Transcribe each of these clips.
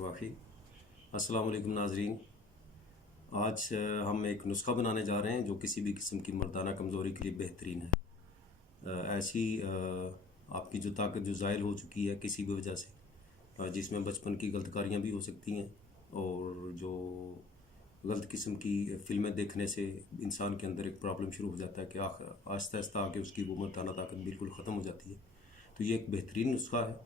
बिस्मिल्लाहिर्रहमानिर्रहीम। अस्सलाम वालेकुम नाज़रीन। आज हम एक नुस्ख़ा बनाने जा रहे हैं जो किसी भी किस्म की मर्दाना कमज़ोरी के लिए बेहतरीन है। ऐसी आपकी जो ताकत जो ज़ायल हो चुकी है किसी भी वजह से, जिसमें बचपन की गलतकारियाँ भी हो सकती हैं और जो गलत किस्म की फ़िल्में देखने से इंसान के अंदर एक प्रॉब्लम शुरू हो जाता है कि आहिस्ता आहिस्ता आके उसकी वो मर्दाना ताकत बिल्कुल ख़त्म हो जाती है। तो ये एक बेहतरीन नुस्ख़ा है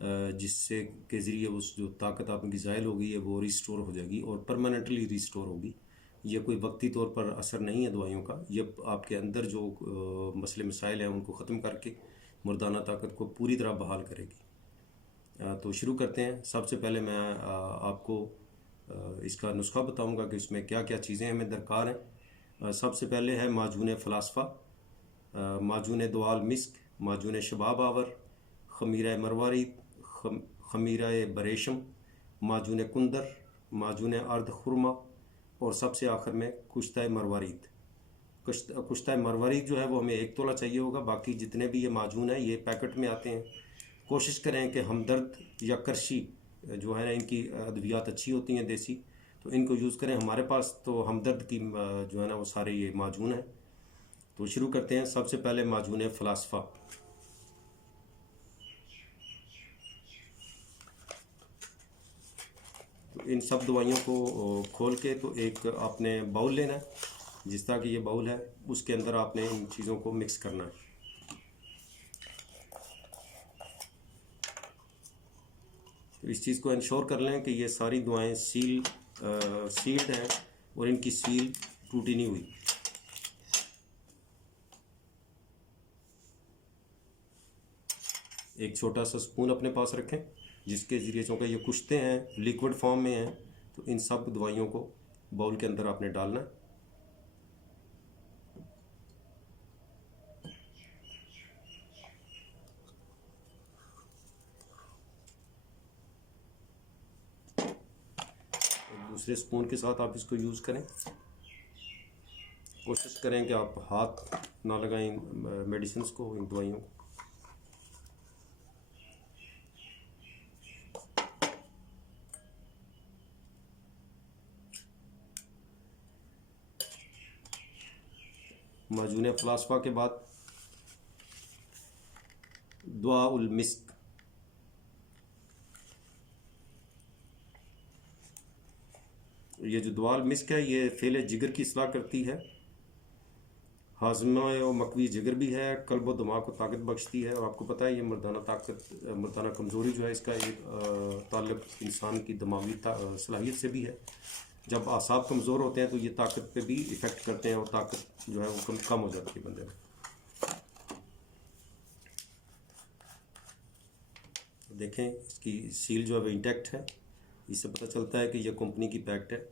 जिससे के ज़रिए उस जो ताकत आपकी ज़ायल हो गई है वो रिस्टोर हो जाएगी और परमानेंटली रिस्टोर होगी। ये कोई वक्ती तौर पर असर नहीं है दवाइयों का। ये आपके अंदर जो मसले मसाइल हैं उनको ख़त्म करके मर्दाना ताकत को पूरी तरह बहाल करेगी। तो शुरू करते हैं। सबसे पहले मैं आपको इसका नुस्ख़ा बताऊंगा कि इसमें क्या क्या चीज़ें हमें दरकार हैं। सबसे पहले है माजून फ़लासफ़ा, माजून दुआल मिस्क, माजून शबाब आवर, खमीरा मरवारीद, खमीरा बरेशम, माजून कुंदर, माजून अर्द खुरमा और सबसे आखिर में कुश्ता मरवारीद। कुश्ता मरवारीद जो है वो हमें 1 तोला चाहिए होगा। बाकी जितने भी ये माजून है ये पैकेट में आते हैं। कोशिश करें कि हमदर्द या करशी जो है ना, इनकी अद्वियात अच्छी होती हैं देसी, तो इनको यूज़ करें। हमारे पास तो हमदर्द की जो है ना वो सारे ये माजून है। तो शुरू करते हैं। सबसे पहले माजून फ़लासफ़ा। तो इन सब दवाइयों को खोल के तो एक आपने बाउल लेना है, जिस तरह की ये बाउल है उसके अंदर आपने इन चीज़ों को मिक्स करना है। तो इस चीज़ को इंश्योर कर लें कि ये सारी दवाएं सील्ड हैं और इनकी सील टूटी नहीं हुई। एक छोटा सा स्पून अपने पास रखें जिसके ज़रिए, चूँकि ये कुश्ते हैं लिक्विड फॉर्म में हैं, तो इन सब दवाइयों को बाउल के अंदर आपने डालना है। दूसरे स्पून के साथ आप इसको यूज़ करें। कोशिश करें कि आप हाथ ना लगाएं मेडिसिन को, इन दवाइयों को। माजून फ़लासफ़ा के बाद दुआ उल मिस्क। ये जो दुआ उल मिस्क है ये फेले जिगर की इस्लाह करती है, हाजमा और मकवी जिगर भी है, कल्ब व दिमाग को ताकत बख्शती है। और आपको पता है ये मर्दाना कमज़ोरी जो है इसका एक ताल्लुक इंसान की दिमागी सलाहियत से भी है। जब आसाब कमज़ोर होते हैं तो ये ताकत पे भी इफ़ेक्ट करते हैं और ताकत जो है वो कम हो जाती है बंदे में। देखें इसकी सील जो है वो इंटैक्ट है। इससे पता चलता है कि यह कंपनी की पैक्ट है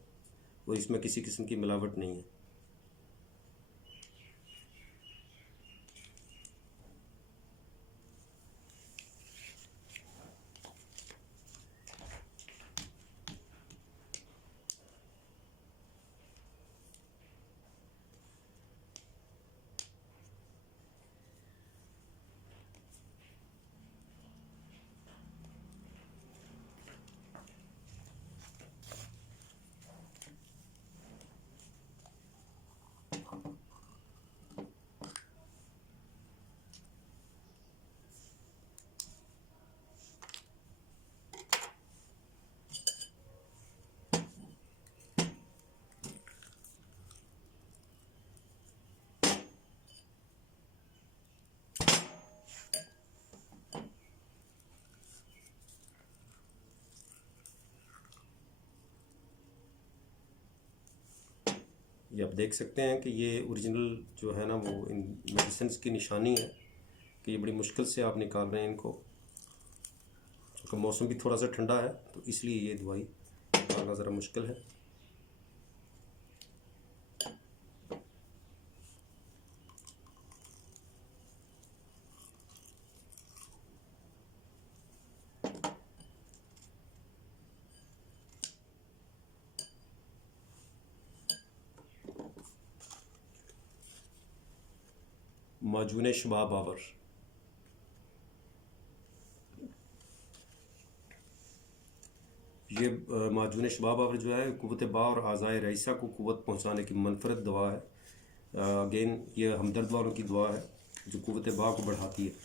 और इसमें किसी किस्म की मिलावट नहीं है। ये आप देख सकते हैं कि ये ओरिजिनल जो है ना वो इन मेडिसिन की निशानी है कि ये बड़ी मुश्किल से आप निकाल रहे हैं इनको, क्योंकि मौसम भी थोड़ा सा ठंडा है तो इसलिए ये दवाई निकालना ज़रा मुश्किल है। माजून शबाब आवर। ये माजून शबाब आवर जो है क़ुव्वत बा और आज़ाए रईसा को क़ुव्वत पहुँचाने की मनफरद दवा है। अगेन ये हमदर्द वालों की दुआ है जो क़ुव्वत बा को बढ़ाती है।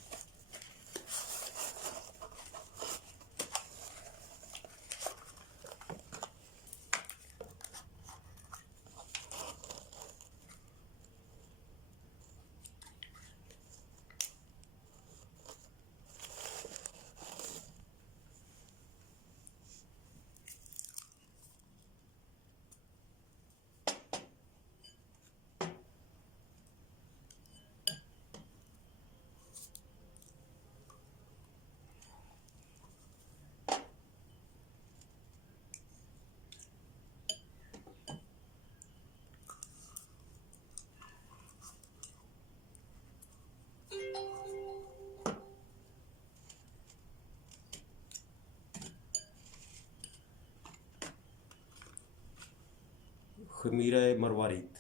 खमीरा मरवारीत।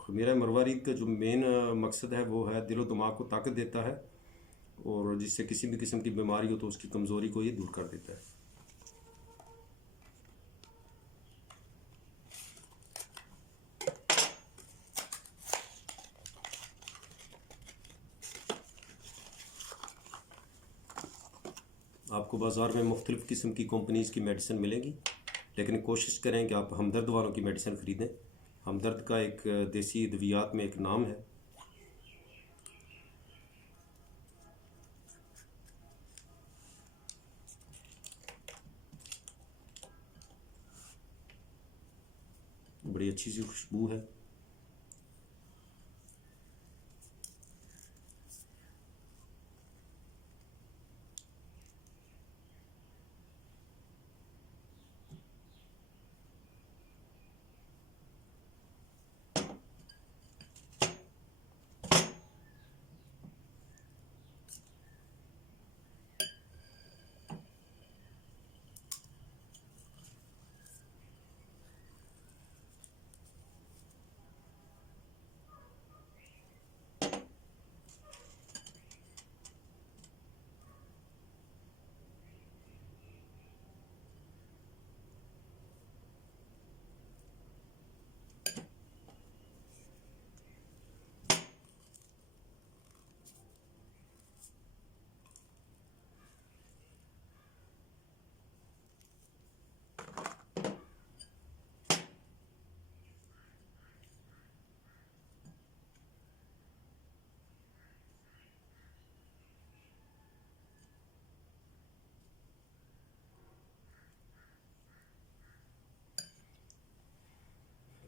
खमीरा मरवारीत का जो मेन मकसद है वो है दिलो दिमाग को ताकत देता है और जिससे किसी भी किस्म की बीमारी हो तो उसकी कमज़ोरी को ये दूर कर देता है। आपको बाज़ार में मुख्तलिफ़ किस्म की कंपनीज़ की मेडिसिन मिलेगी, लेकिन कोशिश करें कि आप हमदर्द वालों की मेडिसिन ख़रीदें। हमदर्द का एक देसी अद्वियात में एक नाम है। बड़ी अच्छी सी खुशबू है।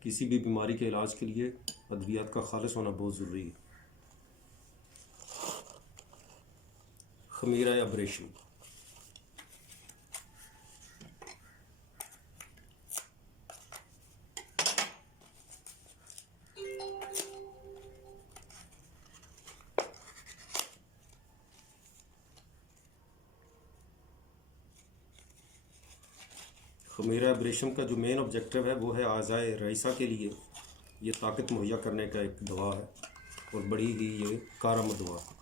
किसी भी बीमारी के इलाज के लिए अद्वियात का खालिस होना बहुत ज़रूरी है। खमीरा अब्रेशन। खमीरा अब्रेशन का जो मेन ऑब्जेक्टिव है वो है आज़ाए रईसा के लिए ये ताकत मुहैया करने का एक दवा है और बड़ी ही ये कारआमद दवा है।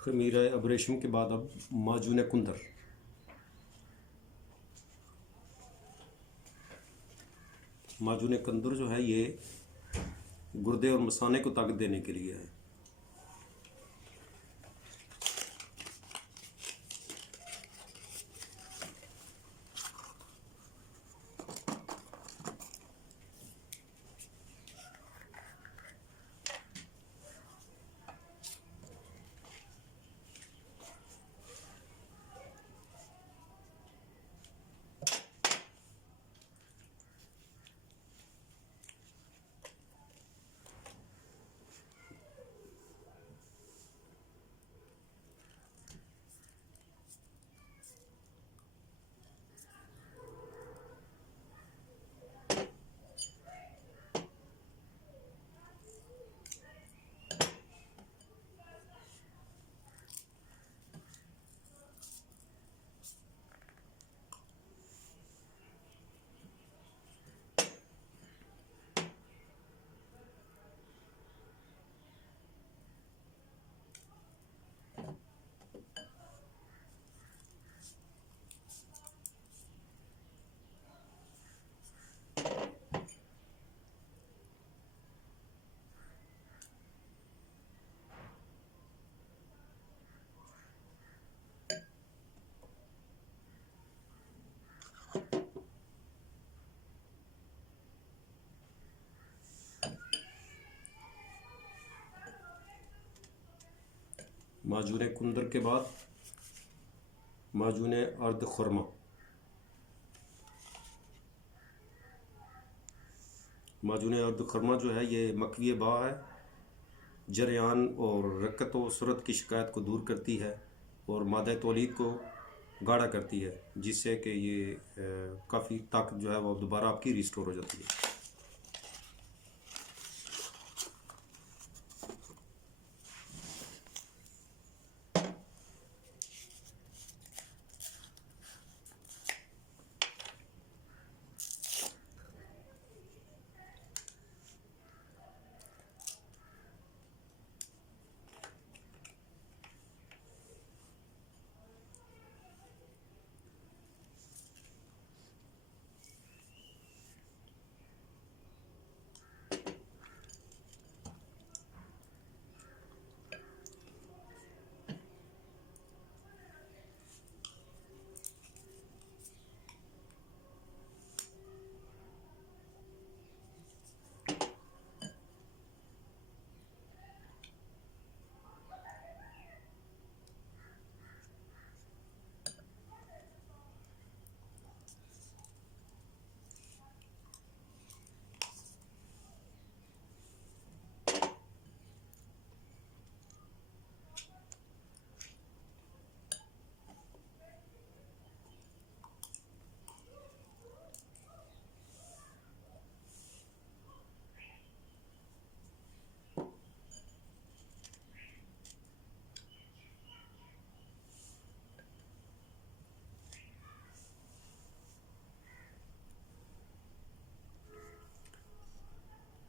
खमीरा अब्रेशन के बाद अब माजून कुंदर। माजून कंदुर जो है ये गुर्दे और मसाने को ताकत देने के लिए है। माजून कुंदर के बाद माजून अर्द खुरमा। माजून अर्द खुरमा जो है ये मकवी बा है, जरियान और रकत व सुरत की शिकायत को दूर करती है और मादा तौलीद को गाढ़ा करती है, जिससे कि ये काफ़ी ताकत जो है वो दोबारा आपकी रिस्टोर हो जाती है।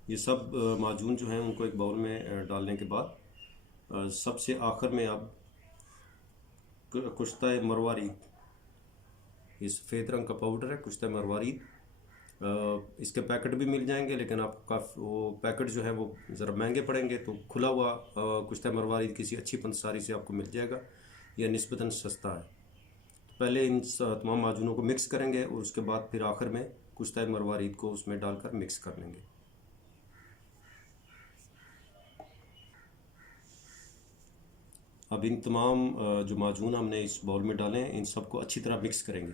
ये सब माजून जो हैं उनको एक बाउल में डालने के बाद सबसे आखिर में आप कुश्ता मरवारीद, ये सफ़ेद रंग का पाउडर है, कुश्ता मरवारीद, इसके पैकेट भी मिल जाएंगे, लेकिन आपको काफ़ी वो पैकेट जो है वो ज़रा महंगे पड़ेंगे, तो खुला हुआ कुश्ता मरवारीद किसी अच्छी पंसारी से आपको मिल जाएगा, यह निस्बतन सस्ता है। पहले इन तमाम माजूनों को मिक्स करेंगे और उसके बाद फिर आखिर में कुश्ता मरवारीद को उसमें डालकर मिक्स कर लेंगे। अब इन तमाम जो माजून हमने इस बाउल में डाले हैं, इन सबको अच्छी तरह मिक्स करेंगे।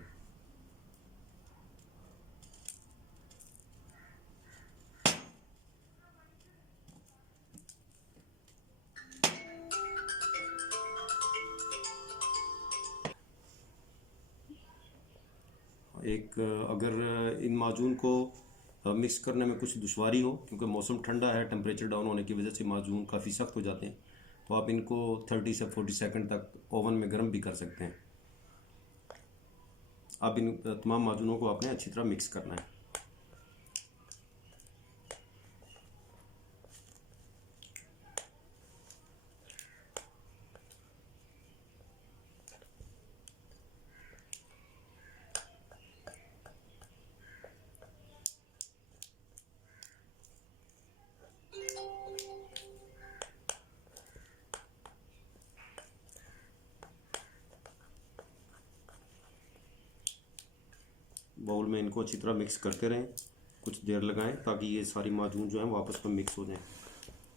अगर इन माजून को मिक्स करने में कुछ दुश्वारी हो, क्योंकि मौसम ठंडा है, टेम्परेचर डाउन होने की वजह से माजून काफ़ी सख्त हो जाते हैं, तो आप इनको 30 से 40 सेकंड तक ओवन में गर्म भी कर सकते हैं। अब इन तमाम माजूनों को आपने अच्छी तरह मिक्स करना है। बाउल में इनको अच्छी तरह मिक्स करते रहें, कुछ देर लगाएं ताकि ये सारी माजून जो है वो आपस में मिक्स हो जाएं।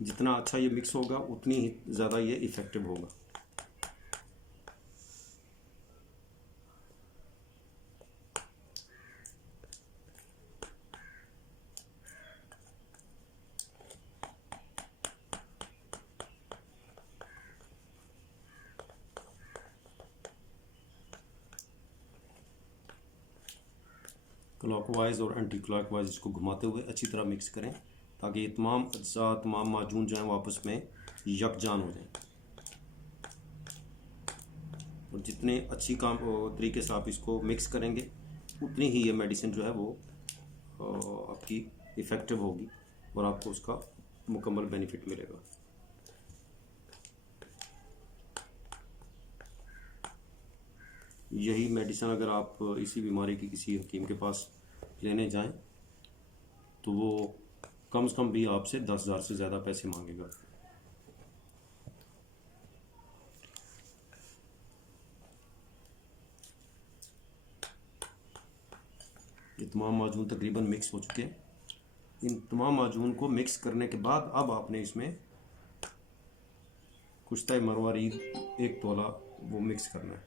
जितना अच्छा ये मिक्स होगा उतनी ही ज़्यादा ये इफ़ेक्टिव होगा। क्लॉकवाइज और एंटी क्लॉकवाइज इसको घुमाते हुए अच्छी तरह मिक्स करें ताकि ये तमाम अज्जा, तमाम माजून जो हैं वो आपस में यकजान हो जाएं। और जितने अच्छी काम तरीके से आप इसको मिक्स करेंगे उतनी ही ये मेडिसिन जो है वो आपकी इफ़ेक्टिव होगी और आपको उसका मुकम्मल बेनिफिट मिलेगा। यही मेडिसिन अगर आप इसी बीमारी की किसी हकीम के पास लेने जाएं तो वो कम से कम भी आपसे 10,000 से ज़्यादा पैसे मांगेगा। ये तमाम माजून तकरीबन मिक्स हो चुके हैं। इन तमाम माजून को मिक्स करने के बाद अब आपने इसमें कुश्ता मरवारीद 1 तोला वो मिक्स करना है।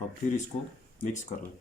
अब फिर इसको मिक्स कर लें।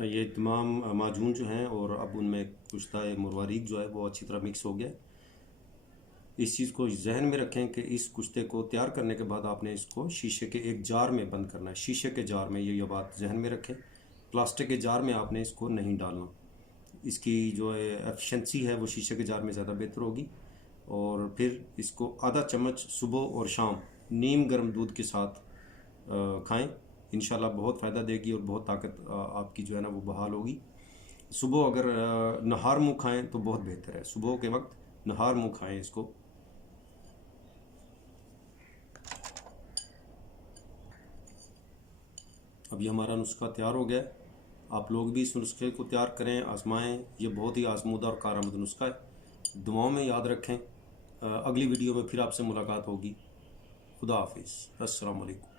ये तमाम माजून जो हैं और अब उनमें कुश्ता मरवारीद जो है वो अच्छी तरह मिक्स हो गया। इस चीज़ को जहन में रखें कि इस कुश्ते को तैयार करने के बाद आपने इसको शीशे के एक जार में बंद करना है। शीशे के जार में, ये बात जहन में रखें। प्लास्टिक के जार में आपने इसको नहीं डालना। इसकी जो है एफिशिएंसी है वो शीशे के जार में ज़्यादा बेहतर होगी। और फिर इसको आधा चम्मच सुबह और शाम नीम गर्म दूध के साथ खाएं। इंशाल्लाह बहुत फ़ायदा देगी और बहुत ताकत आपकी जो है ना वो बहाल होगी। सुबह अगर नहार मुँह खाएं तो बहुत बेहतर है। सुबह के वक्त नहार मुँह खाएं इसको। अब ये हमारा नुस्खा तैयार हो गया। आप लोग भी इस नुस्खे को तैयार करें, आजमाएं। ये बहुत ही आजमूदा और कारआमद नुस्खा है। दुआओं में याद रखें। अगली वीडियो में फिर आपसे मुलाकात होगी। खुदा हाफिज़। अस्सलाम वालेकुम।